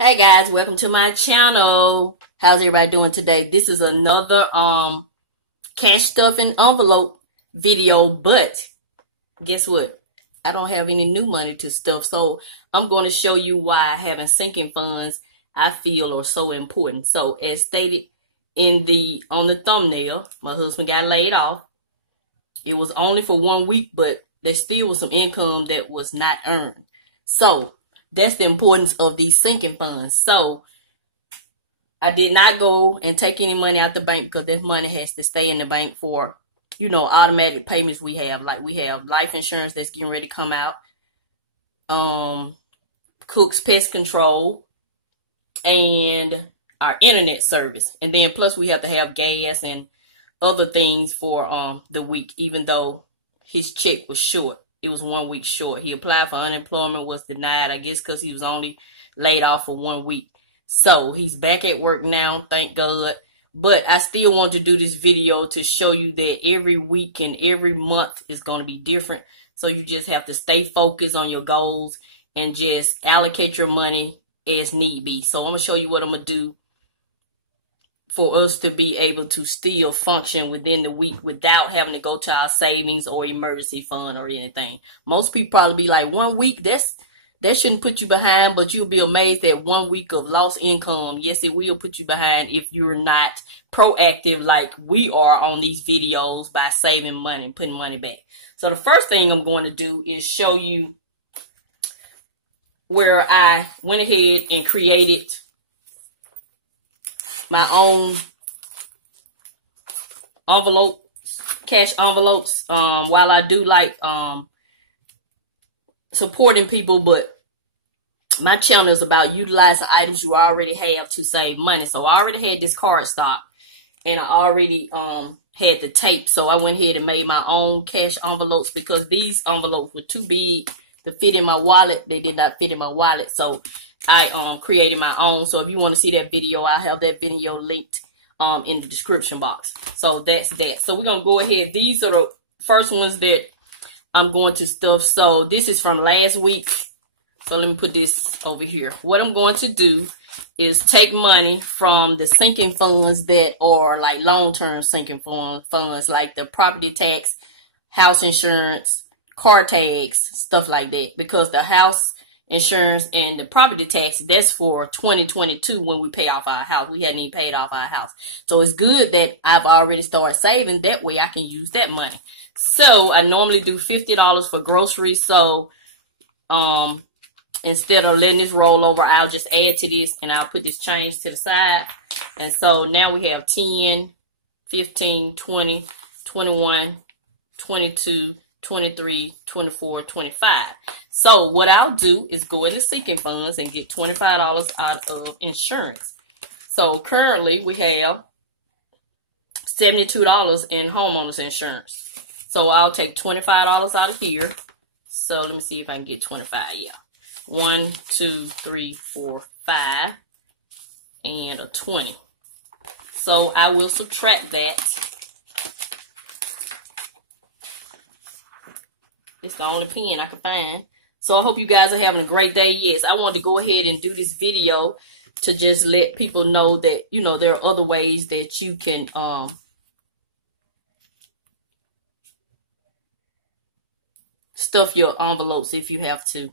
Hey guys, welcome to my channel. How's everybody doing today? This is another cash stuffing envelope video, but guess what? I don't have any new money to stuff, so I'm going to show you why having sinking funds I feel are so important. So as stated on the thumbnail, my husband got laid off. It was only for 1 week, but there still was some income that was not earned. So that's the importance of these sinking funds. So I did not go and take any money out the bank because that money has to stay in the bank for, automatic payments we have. Like we have life insurance that's getting ready to come out, Cook's Pest Control, and our internet service. And then plus we have to have gas and other things for the week, even though his check was short. It was 1 week short. He applied for unemployment, was denied, I guess because he was only laid off for 1 week. So he's back at work now, thank God. But I still want to do this video to show you that every week and every month is going to be different. So you just have to stay focused on your goals and just allocate your money as need be. So I'm going to show you what I'm going to do for us to be able to still function within the week without having to go to our savings or emergency fund or anything. Most people probably be like, 1 week, that shouldn't put you behind, but you'll be amazed at 1 week of lost income. Yes, it will put you behind if you're not proactive like we are on these videos by saving money and putting money back. So the first thing I'm going to do is show you where I went ahead and created my own cash envelopes. While I do like supporting people, but my channel is about utilizing items you already have to save money. So I already had this card stock, and I already had the tape. So I went ahead and made my own cash envelopes because these envelopes were too big to fit in my wallet. They did not fit in my wallet, so I created my own. So if you want to see that video, I'll have that video linked in the description box. So that's that. So we're going to go ahead. These are the first ones that I'm going to stuff. So this is from last week. So let me put this over here. What I'm going to do is take money from the sinking funds that are like long-term sinking funds, like the property tax, house insurance, car tags, stuff like that. Because the house insurance and the property tax, that's for 2022 when we pay off our house. We hadn't even paid off our house. So it's good that I've already started saving. That way I can use that money. So I normally do $50 for groceries. So instead of letting this roll over, I'll just add to this and I'll put this change to the side. And so now we have 10, 15, 20, 21, 22, 23, 24, 25. So what I'll do is go into sinking funds and get $25 out of insurance. So currently we have $72 in homeowners insurance. So I'll take $25 out of here. So let me see if I can get 25. Yeah. 1, 2, 3, 4, 5, and a 20. So I will subtract that. It's the only pen I can find. So I hope you guys are having a great day. Yes, I wanted to go ahead and do this video to just let people know that, there are other ways that you can stuff your envelopes if you have to.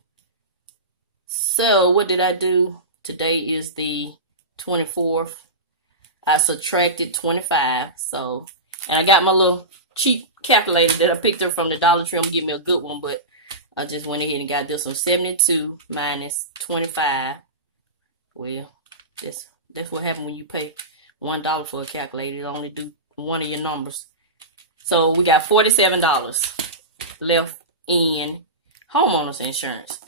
So what did I do? Today is the 24th. I subtracted 25. So, and I got my little cheap calculator that I picked up from the Dollar Tree. I'm gonna give me a good one, but I just went ahead and got this one. 72 minus 25. Well, that's what happens when you pay $1 for a calculator. It only do one of your numbers. So we got $47 left in homeowners insurance.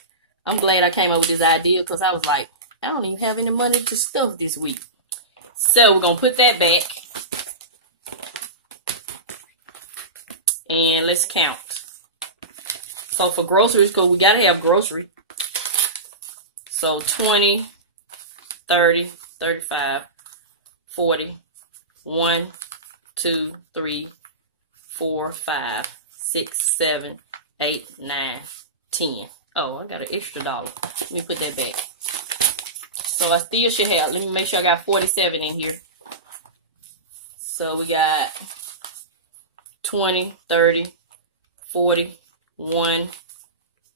I'm glad I came up with this idea because I was like, I don't even have any money to stuff this week. So we're gonna put that back. And let's count. So for groceries, because we got to have grocery. So 20, 30, 35, 40, 1, 2, 3, 4, 5, 6, 7, 8, 9, 10. Oh, I got an extra $1. Let me put that back. So So I still should have, let me make sure I got 47 in here. So we got 20, 30, 40, 1,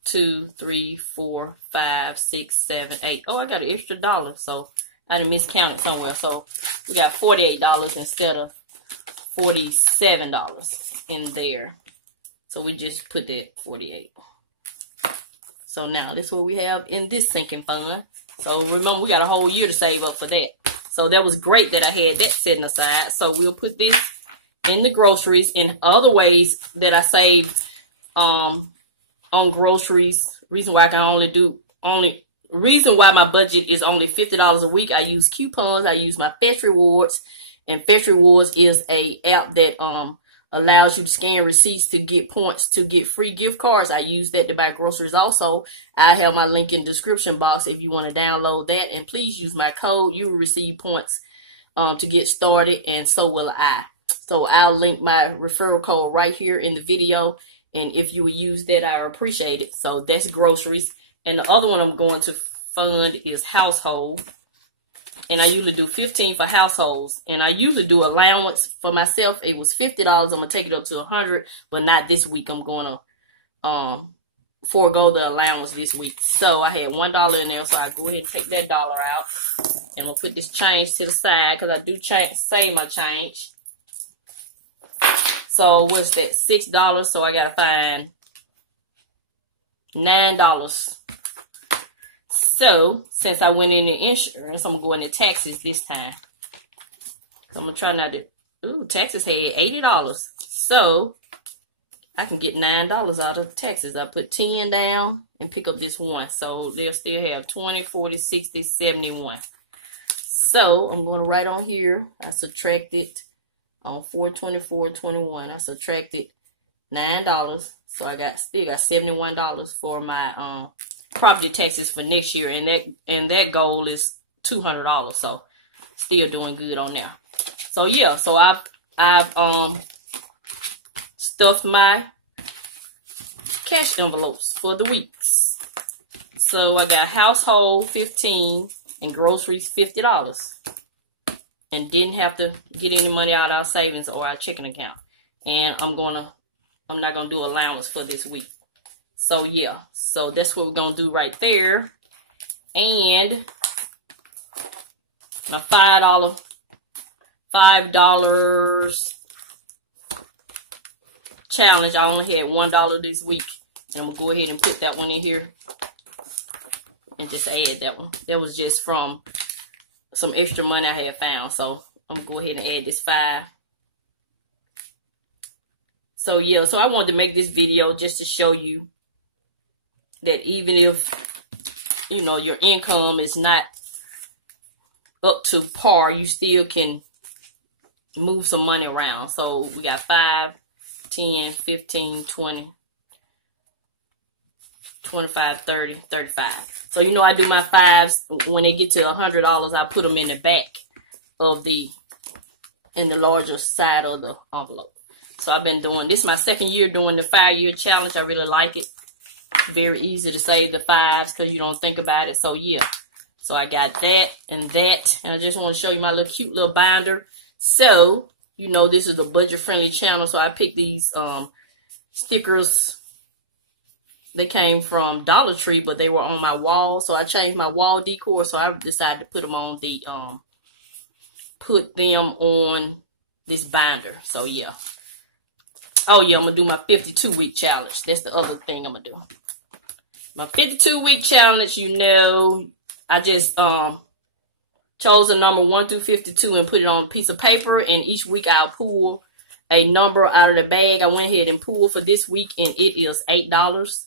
2, 3, 4, 5, 6, 7, 8. Oh, I got an extra $1. So I didn't miscount it somewhere. So we got $48 instead of $47 in there. So we just put that 48. So now this is what we have in this sinking fund. So remember, we got a whole year to save up for that. So that was great that I had that sitting aside. So we'll put this in the groceries. And other ways that I saved on groceries, reason why my budget is only $50 a week, I use coupons. I use my Fetch Rewards. And Fetch Rewards is a app that allows you to scan receipts to get points to get free gift cards. I use that to buy groceries also. I have my link in the description box if you want to download that. And please use my code. You will receive points to get started, and so will I. So I'll link my referral code right here in the video. And if you would use that, I appreciate it. So that's groceries. And the other one I'm going to fund is household. And I usually do 15 for households. And I usually do allowance for myself. It was $50. I'm going to take it up to $100. But not this week. I'm going to forego the allowance this week. So I had $1 in there. So I go ahead and take that dollar out. And we'll put this change to the side, because I do save my change. So what's that? $6. So I got to find $9. So, since I went in the insurance, I'm going to taxes this time. So, I'm going to try not to... Ooh, taxes had $80. So, I can get $9 out of taxes. I put 10 down and pick up this 1. So, they'll still have 20, 40, 60, 71. So, I'm going to write on here. I subtracted on 4/24/21. I subtracted $9. So, I still got $71 for my... property taxes for next year, and that goal is $200. So still doing good on there. So yeah, so I've stuffed my cash envelopes for the weeks. So I got household 15 and groceries $50, and didn't have to get any money out of our savings or our checking account. And I'm not gonna do allowance for this week. So, yeah. So, that's what we're going to do right there. And my $5 challenge, I only had $1 this week. And I'm going to go ahead and put that one in here. And just add that one. That was just from some extra money I had found. So, I'm going to go ahead and add this 5. So, yeah. So, I wanted to make this video just to show you that even if, you know, your income is not up to par, you still can move some money around. So we got 5, 10, 15, 20, 25, 30, 35. So, you know, I do my 5s. When they get to $100, I put them in the back of in the larger side of the envelope. So I've been doing, this is my second year doing the 5-year challenge. I really like it. Very easy to save the 5s because you don't think about it. So yeah, so I got that and that, and I just want to show you my little cute little binder. So you know, this is a budget friendly channel, so I picked these stickers. They came from Dollar Tree, but they were on my wall, so I changed my wall decor. So I decided to put them on this binder. So yeah. Oh yeah, I'm gonna do my 52-week challenge. That's the other thing I'm gonna do. My 52-week challenge, you know, I just chose a number 1 through 52 and put it on a piece of paper, and each week I'll pull a number out of the bag. I went ahead and pulled for this week, and it is $8.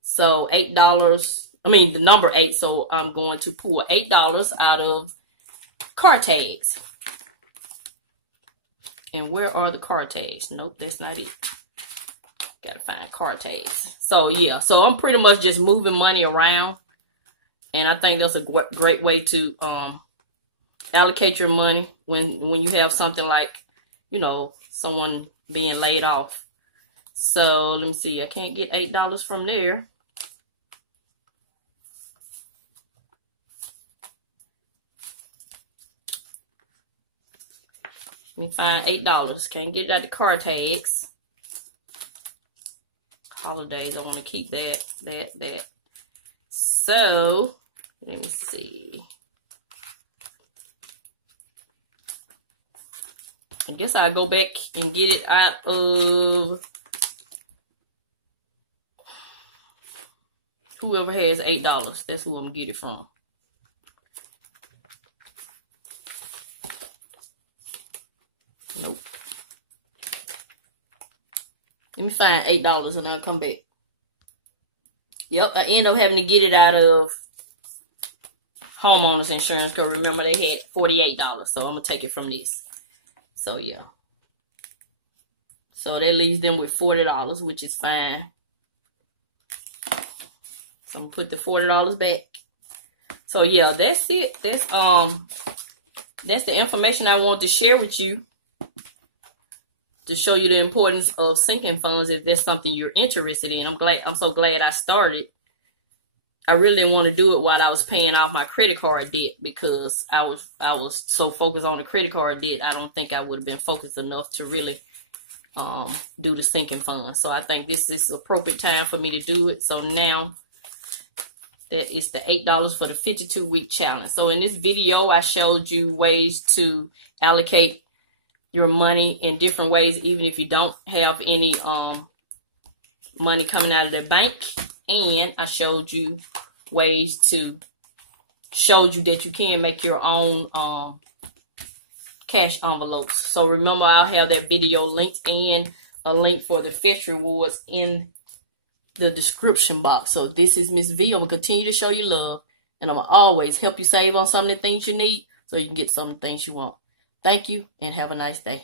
So $8, I mean the number 8, so I'm going to pull $8 out of car tags. And where are the car tags? Nope, that's not it. Gotta find car tags. So yeah, so I'm pretty much just moving money around, and I think that's a great way to allocate your money when you have something like, you know, someone being laid off. So let me see, I can't get $8 from there. Let me find $8. Can't get it out the car tags. Holidays, I want to keep that. So, let me see. I guess I'll go back and get it out of whoever has $8. That's who I'm going to get it from. Nope. Let me find $8 and I'll come back. Yep, I end up having to get it out of homeowners insurance because remember they had $48. So I'm going to take it from this. So yeah. So that leaves them with $40, which is fine. So I'm going to put the $40 back. So yeah, that's it. That's the information I wanted to share with you, to show you the importance of sinking funds if that's something you're interested in. I'm so glad I started. I really didn't want to do it while I was paying off my credit card debt because I was so focused on the credit card debt. I don't think I would have been focused enough to really do the sinking fund. So I think this is the appropriate time for me to do it. So now that is the $8 for the 52-week challenge. So in this video, I showed you ways to allocate your money in different ways, even if you don't have any money coming out of the bank. And I showed you ways to that you can make your own cash envelopes. So remember, I'll have that video linked and a link for the Fetch Rewards in the description box. So this is Mrs Vee. I'm going to continue to show you love, and I'm going to always help you save on some of the things you need so you can get some of the things you want. Thank you, and have a nice day.